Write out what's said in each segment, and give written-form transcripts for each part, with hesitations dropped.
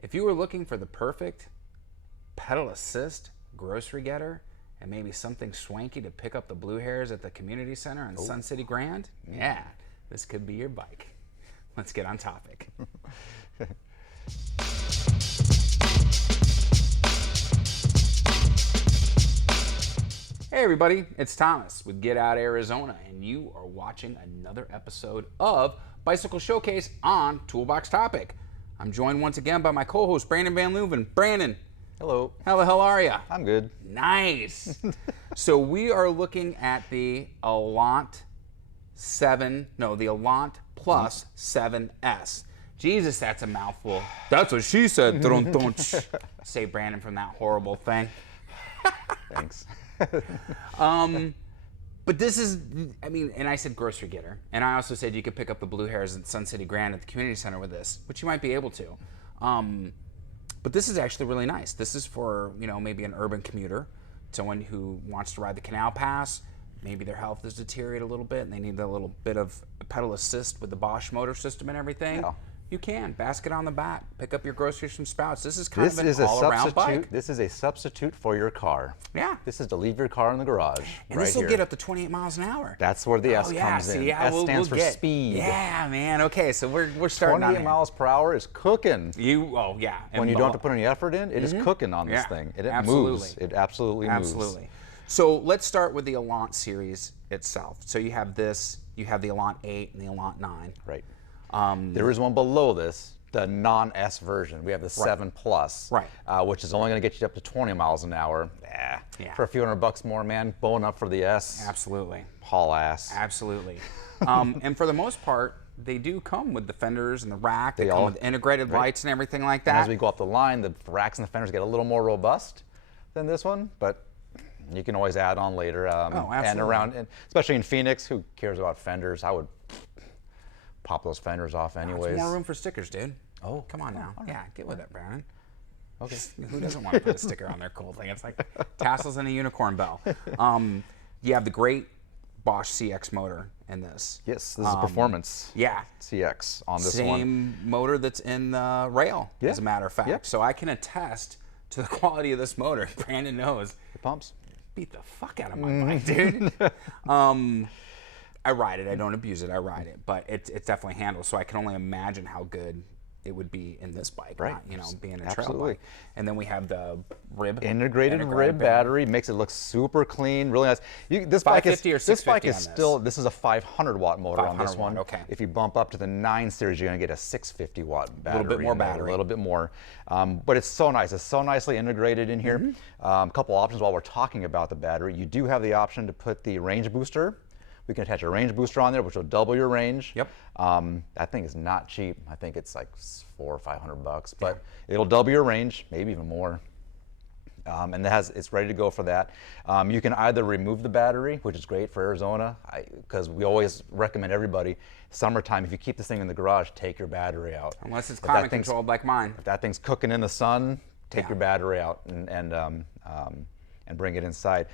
If you were looking for the perfect pedal assist grocery getter and maybe something swanky to pick up the blue hairs at the community center in Sun City Grand, yeah, this could be your bike. Let's get on topic. Hey everybody, it's Thomas with Get Out Arizona, and you are watching another episode of Bicycle Showcase on Toolbox Topic. I'm joined once again by my co-host Brandon Van Leuven. Brandon. Hello. How the hell are you? I'm good. Nice. So we are looking at the Allant Plus 7S. Jesus, that's a mouthful. That's what she said. Save Brandon from that horrible thing. Thanks. But this is, I mean, and I said grocery getter, and I also said you could pick up the blue hairs at Sun City Grand at the community center with this, which you might be able to. But this is actually really nice. This is for, you know, maybe an urban commuter, someone who wants to ride the Canal Pass. Maybe their health has deteriorated a little bit, and they need a little bit of pedal assist with the Bosch motor system and everything. Yeah. You can basket on the back, pick up your groceries from Sprouts. This is kind of an all-around bike. This is a substitute for your car. Yeah. This is to leave your car in the garage. And this will get up to 28 miles an hour. That's where the S comes in. Yeah, S stands for speed. Yeah, man. Okay, so we're starting 28 miles per hour is cooking. And when you don't have to put any effort in, it is cooking on this thing. It moves. It absolutely moves. Absolutely. So let's start with the Allant series itself. So you have this, you have the Allant 8 and the Allant 9. Right. There is one below this, the non-S version. We have the 7 Plus, which is only going to get you up to 20 miles an hour. For a few $100 more, man, bone up for the S. Absolutely. Haul ass. Absolutely. And for the most part, they do come with the fenders and the rack. They come with integrated lights and everything like that. And as we go up the line, the racks and the fenders get a little more robust than this one, but you can always add on later. And especially in Phoenix, who cares about fenders? I would pop those fenders off anyways. There's more room for stickers, dude. Oh, come on now. Yeah, get with it, Brandon. Okay. Who doesn't want to put a sticker on their cool thing? It's like tassels and a unicorn bell. You have the great Bosch CX motor in this. Yes, this is a performance. Yeah. CX on this one. Same motor that's in the rail, as a matter of fact. So I can attest to the quality of this motor. Brandon knows. It pumps. Beat the fuck out of my bike, dude. I ride it. I don't abuse it. I ride it, but it definitely handles. So I can only imagine how good it would be in this bike, not, you know, being a trail bike. And then we have the integrated rib battery, makes it look super clean, really nice. This bike is still. This is a 500-watt motor on this one. Okay. If you bump up to the 9 series, you're gonna get a 650-watt battery. A little bit more battery. A little bit more, but it's so nice. It's so nicely integrated in here. A couple options while we're talking about the battery. You do have the option to put the range booster. We can attach a range booster on there, which will double your range. Yep. That thing is not cheap. I think it's like $400 or $500, but it'll double your range, maybe even more. And it's ready to go for that. You can either remove the battery, which is great for Arizona, because we always recommend everybody, summertime, if you keep this thing in the garage, take your battery out. Unless it's climate controlled like mine. If that thing's cooking in the sun, take your battery out and bring it inside.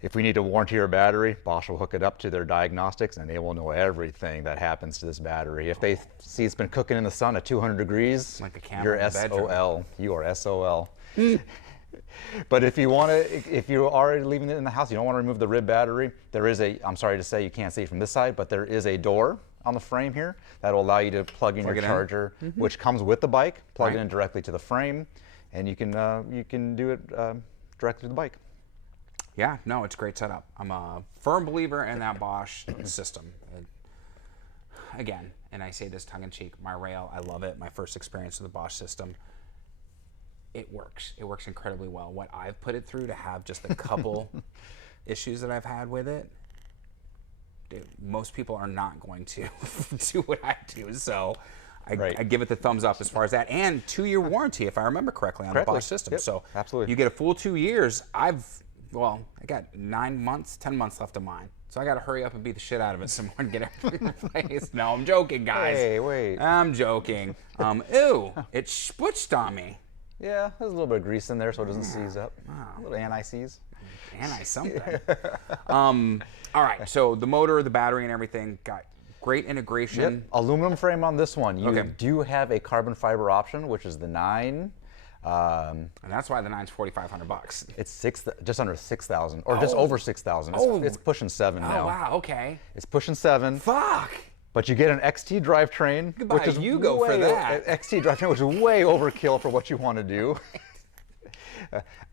If we need to warranty your battery, Bosch will hook it up to their diagnostics and they will know everything that happens to this battery. If they see it's been cooking in the sun at 200 degrees, like a you're SOL. You are SOL. But if you are leaving it in the house, you don't want to remove the rib battery, there is I'm sorry to say you can't see it from this side, but there is a door on the frame here that will allow you to plug in your charger, which comes with the bike, plug it in directly to the frame, and you can do it directly to the bike. Yeah, no, it's a great setup. I'm a firm believer in that Bosch system. Again, and I say this tongue-in-cheek, my rail, I love it. My first experience with the Bosch system, it works. It works incredibly well. What I've put it through to have just a couple issues that I've had with it, dude, most people are not going to do what I do. So I give it the thumbs up as far as that. And 2-year warranty, if I remember correctly, on the Bosch system. Yep, so absolutely. You get a full 2 years. I got 9 months, 10 months left of mine. So I got to hurry up and beat the shit out of it some more and get everything replaced. No, I'm joking, guys. Hey, wait. I'm joking. Ew, it splitched on me. Yeah, there's a little bit of grease in there so it doesn't seize up. A little anti-seize. Anti-something. All right, so the motor, the battery, and everything got great integration. Yep. Aluminum frame on this one. You Okay. do have a carbon fiber option, which is the 9. And that's why the 9's $4,500. It's just under 6,000, or just over 6,000. It's pushing 7 now. Oh, wow, okay. It's pushing 7. Fuck! But you get an XT drivetrain, Goodbye, which is you go for that. XT drivetrain, which is way overkill for what you want to do.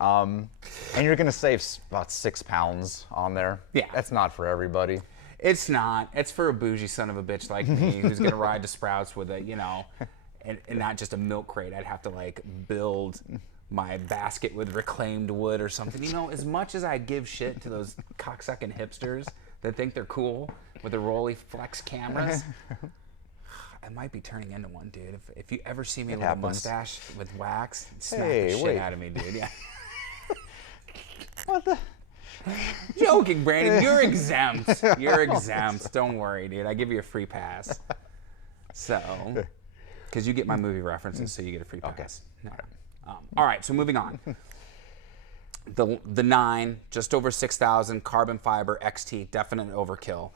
And you're going to save about 6 pounds on there. Yeah. That's not for everybody. It's not. It's for a bougie son of a bitch like me who's gonna ride to Sprouts with a, you know, and not just a milk crate. I'd have to like build my basket with reclaimed wood or something. You know, as much as I give shit to those cocksucking hipsters that think they're cool with the Rolleiflex cameras, I might be turning into one, dude. If you ever see me with a mustache with wax, smack the shit out of me, dude. Yeah. What the? Joking, Brandon. You're exempt. You're exempt. Don't worry, dude. I give you a free pass. So, because you get my movie references, so you get a free pass. Okay. All right. So moving on. The 9, just over 6,000, carbon fiber XT, definite overkill.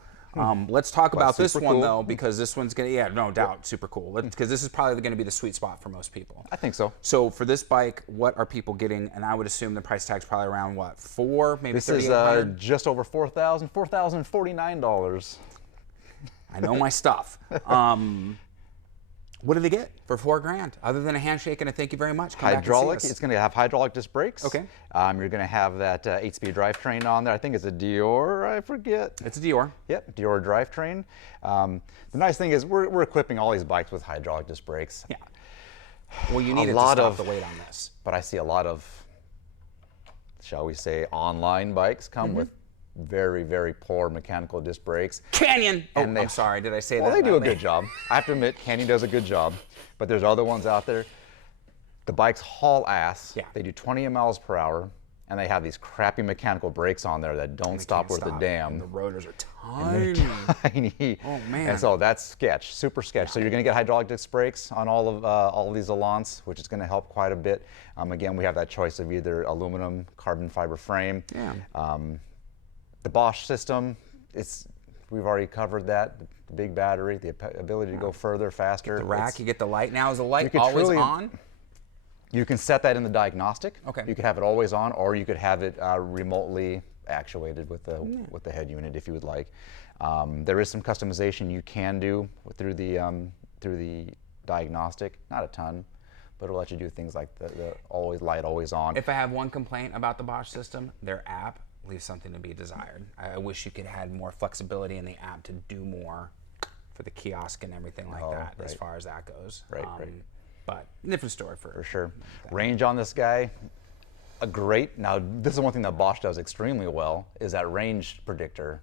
Let's talk about this one cool. though, because this one's gonna, yeah, no doubt, super cool. Because this is probably gonna be the sweet spot for most people. I think so. So for this bike, what are people getting? And I would assume the price tag's probably around what, 4, maybe This is just over 4,000, $4,049. I know my stuff. What do they get for $4,000 other than a handshake and a thank you very much? Come back and see Hydraulic. us. It's going to have hydraulic disc brakes. Okay. You're going to have that 8-speed drivetrain on there. I think it's a Dior. I forget. It's a Dior. Yep, Dior drivetrain. The nice thing is we're equipping all these bikes with hydraulic disc brakes. Yeah. Well, you need it to stop the weight on this. But I see a lot of, shall we say, online bikes come with very, very poor mechanical disc brakes. Canyon! I'm sorry, did I say that? Well, they do a good job. I have to admit, Canyon does a good job. But there's other ones out there. The bikes haul ass. Yeah. They do 20 miles per hour, and they have these crappy mechanical brakes on there that don't stop worth a damn. And the rotors are tiny. Tiny. Oh, man. And so that's sketch, super sketch. So you're going to get hydraulic disc brakes on all of these Allants, which is going to help quite a bit. Again, we have that choice of either aluminum, carbon fiber frame. Yeah. The Bosch system, we've already covered that. The big battery, the ability to go further, faster. The rack, you get the light. Now, is the light always on? You can set that in the diagnostic. Okay. You could have it always on, or you could have it remotely actuated with the head unit if you would like. There is some customization you can do through the diagnostic. Not a ton, but it'll let you do things like the always light, always on. If I have one complaint about the Bosch system, their app leaves something to be desired. I wish you could have more flexibility in the app to do more for the kiosk and everything like that, as far as that goes. Right. But different story for sure. Range on this guy, now this is one thing that Bosch does extremely well, is that range predictor.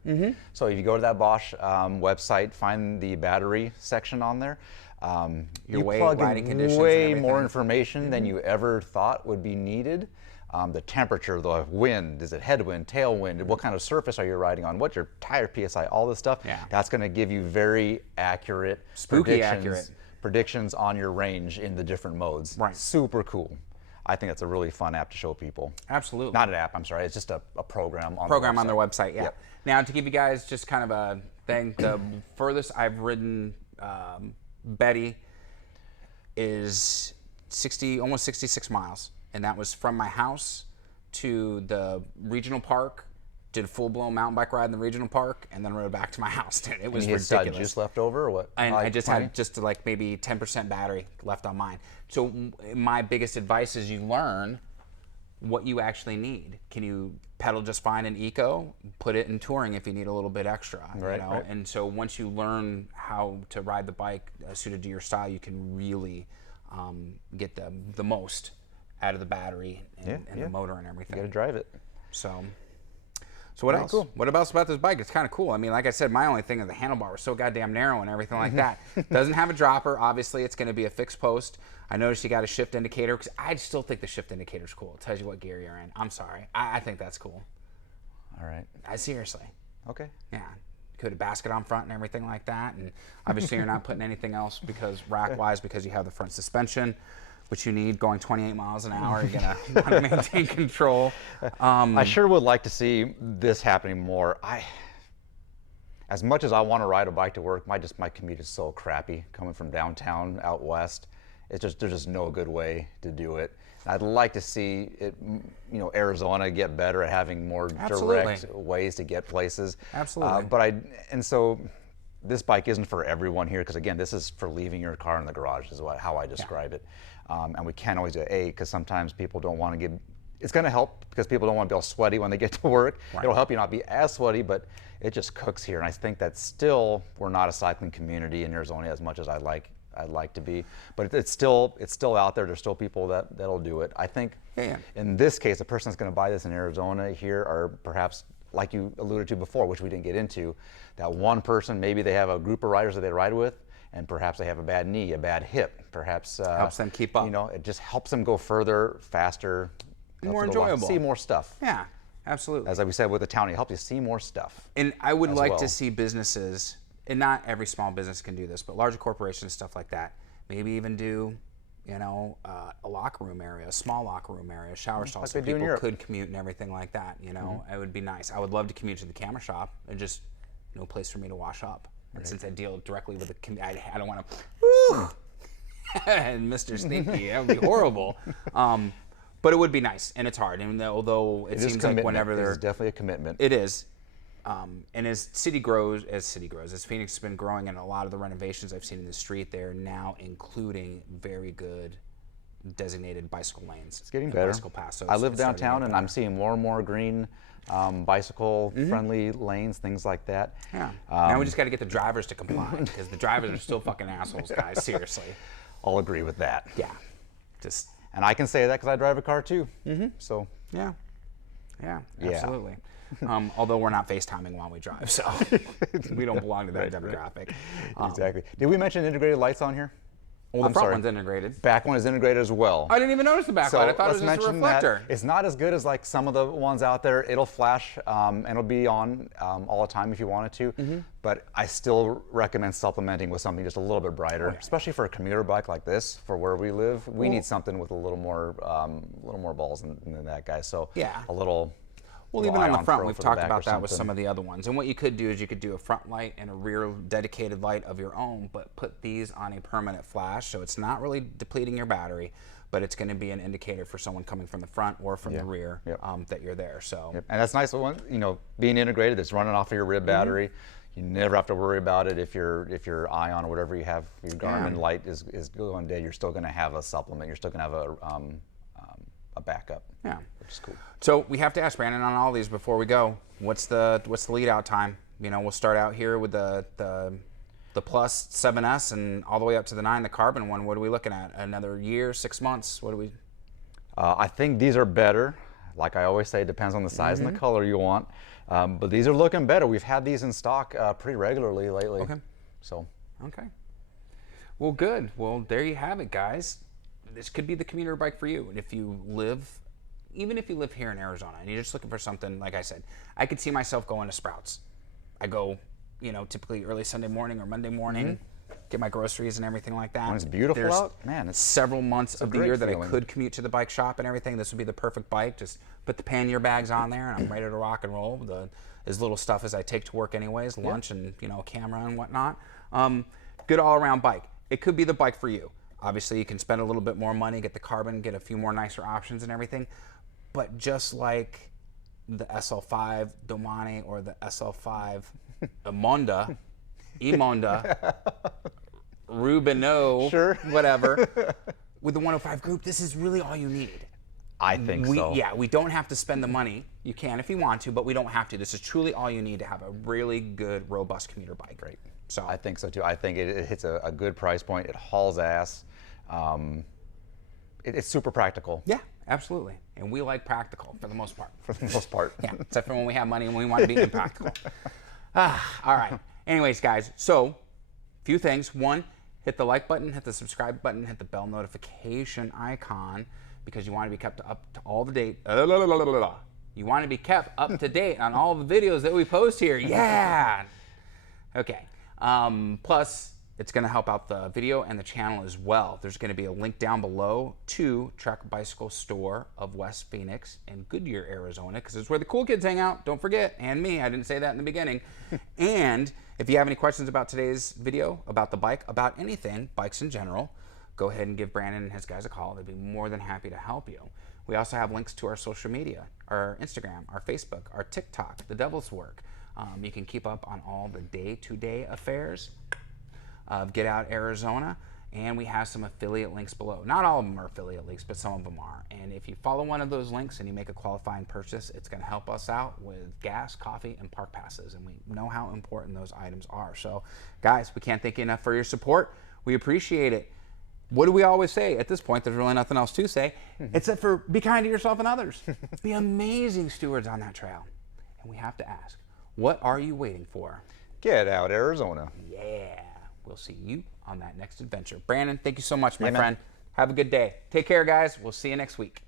So if you go to that Bosch website, find the battery section on there, you plug in way more information than you ever thought would be needed. The temperature, the wind, is it headwind, tailwind, what kind of surface are you riding on, what's your tire PSI, all this stuff. Yeah. That's going to give you very accurate predictions on your range in the different modes. Right. Super cool. I think that's a really fun app to show people. Absolutely. Not an app, I'm sorry. It's just a program on their website. Yeah. Yep. Now, to give you guys just kind of a thing, the furthest I've ridden Betty is almost 66 miles. And that was from my house to the regional park, did a full-blown mountain bike ride in the regional park, and then rode back to my house. And it was ridiculous. Juice left over or what? And I just had like maybe 10% battery left on mine. So my biggest advice is you learn what you actually need. Can you pedal just fine in eco? Put it in touring if you need a little bit extra. Right. And so once you learn how to ride the bike suited to your style, you can really get the most out of the battery and the motor and everything. You gotta drive it. So what else? Cool. What else about this bike? It's kind of cool. I mean, like I said, my only thing is the handlebar was so goddamn narrow and everything like that. Doesn't have a dropper. Obviously, it's going to be a fixed post. I noticed you got a shift indicator because I still think the shift indicator's cool. It tells you what gear you're in. I'm sorry. I think that's cool. All right. Seriously. Okay. Yeah. Could a basket on front and everything like that. And obviously, you're not putting anything else rack-wise because you have the front suspension, which you need going 28 miles an hour. You're going to want to maintain control. I sure would like to see this happening more. as much as I want to ride a bike to work, my commute is so crappy coming from downtown out west. There's just no good way to do it. I'd like to see it, Arizona get better at having more direct ways to get places. Absolutely. So this bike isn't for everyone here, because again, this is for leaving your car in the garage is how I describe it. And we can't always do it, because sometimes people don't want to get, it's going to help because people don't want to be all sweaty when they get to work. Right. It'll help you not be as sweaty, but it just cooks here. And I think that still, we're not a cycling community in Arizona as much as I'd like to be, but it's still out there. There's still people that'll do it. I think in this case, the person that's going to buy this in Arizona here are perhaps, like you alluded to before, which we didn't get into, that one person, maybe they have a group of riders that they ride with, and perhaps they have a bad knee, a bad hip, perhaps helps them keep up. It just helps them go further, faster, more enjoyable, see more stuff. Yeah, absolutely. As we said with the Townie, it helps you see more stuff. And I would like to see businesses, and not every small business can do this, but larger corporations, stuff like that, maybe even do, a locker room area, a small locker room area, shower stalls, so people could commute and everything like that. It would be nice. I would love to commute to the camera shop, and just no place for me to wash up. And since I deal directly with the, I don't want to, and Mr. Stinky, that would be horrible. But it would be nice, and it's hard. And although it seems like whenever there's definitely a commitment. It is. And as Phoenix has been growing, and a lot of the renovations I've seen in the street, they're now including very good designated bicycle lanes. It's getting better. Bicycle paths. So I live downtown, and I'm seeing more and more green bicycle-friendly lanes, things like that. Yeah. Now we just got to get the drivers to comply, because the drivers are still fucking assholes, guys. Seriously. I'll agree with that. Yeah. And I can say that because I drive a car too. So. Yeah. Yeah. Absolutely. Although we're not FaceTiming while we drive, so we don't belong to that demographic. Exactly. Did we mention integrated lights on here? Well, the front one's integrated. Back one is integrated as well. I didn't even notice the back light. I thought it was just a reflector. It's not as good as like some of the ones out there. It'll flash and it'll be on all the time if you wanted to. But I still recommend supplementing with something just a little bit brighter, especially for a commuter bike like this. For where we live, we need something with a little more balls than that guy. So a little. Well, even on the front, we've talked about that with some of the other ones. And what you could do is you could do a front light and a rear dedicated light of your own, but put these on a permanent flash, so it's not really depleting your battery, but it's going to be an indicator for someone coming from the front or from the rear that you're there. So, and that's nice. Being integrated, it's running off of your rib battery. You never have to worry about it if your Ion or whatever you have, your Garmin light is going dead. You're still going to have a supplement. You're still going to have a backup. Yeah, which is cool. So we have to ask Brandon on all these before we go. What's the lead out time? We'll start out here with the Plus 7S and all the way up to the 9, the carbon one. What are we looking at? Another year, 6 months? What do we? I think these are better. Like I always say, it depends on the size and the color you want. But these are looking better. We've had these in stock pretty regularly lately. Okay. So. Okay. Well, good. Well, there you have it, guys. This could be the commuter bike for you. And if you live, even if you live here in Arizona and you're just looking for something, like I said, I could see myself going to Sprouts. I go, typically early Sunday morning or Monday morning, get my groceries and everything like that. When it's beautiful out, man, it's several months of the year that I could commute to the bike shop and everything. This would be the perfect bike. Just put the pannier bags on there and I'm ready to rock and roll. As little stuff as I take to work anyways, lunch and a camera and whatnot. Good all around bike. It could be the bike for you. Obviously, you can spend a little bit more money, get the carbon, get a few more nicer options and everything. But just like the SL5 Domani or the SL5 Emonda, Rubino, whatever, with the 105 group, this is really all you need. I think so. Yeah, we don't have to spend the money. You can if you want to, but we don't have to. This is truly all you need to have a really good, robust commuter bike. Great. So I think so too. I think it hits a good price point. It hauls ass. It's super practical. Yeah, absolutely. And we like practical for the most part. For the most part. Yeah, except for when we have money and we want to be impractical. All right. Anyways, guys, so few things. One, hit the like button, hit the subscribe button, hit the bell notification icon because you want to be kept up to all the date. You want to be kept up to date on all the videos that we post here. Yeah. Okay. Plus, It's going to help out the video and the channel as well. There's going to be a link down below to Trek Bicycle Store of West Phoenix in Goodyear, Arizona, because it's where the cool kids hang out. Don't forget, and me, I didn't say that in the beginning. And if you have any questions about today's video, about the bike, about anything, bikes in general, go ahead and give Brandon and his guys a call. They'd be more than happy to help you. We also have links to our social media, our Instagram, our Facebook, our TikTok, the Devil's Work. You can keep up on all the day-to-day affairs of Get Out Arizona, and we have some affiliate links below. Not all of them are affiliate links, but some of them are. And if you follow one of those links and you make a qualifying purchase, it's going to help us out with gas, coffee, and park passes. And we know how important those items are. So, guys, we can't thank you enough for your support. We appreciate it. What do we always say? At this point, there's really nothing else to say, except for be kind to yourself and others. Be amazing stewards on that trail. And we have to ask, what are you waiting for? Get Out Arizona. Yeah. We'll see you on that next adventure. Brandon, thank you so much, my Yeah, man. friend. Have a good day. Take care, guys. We'll see you next week.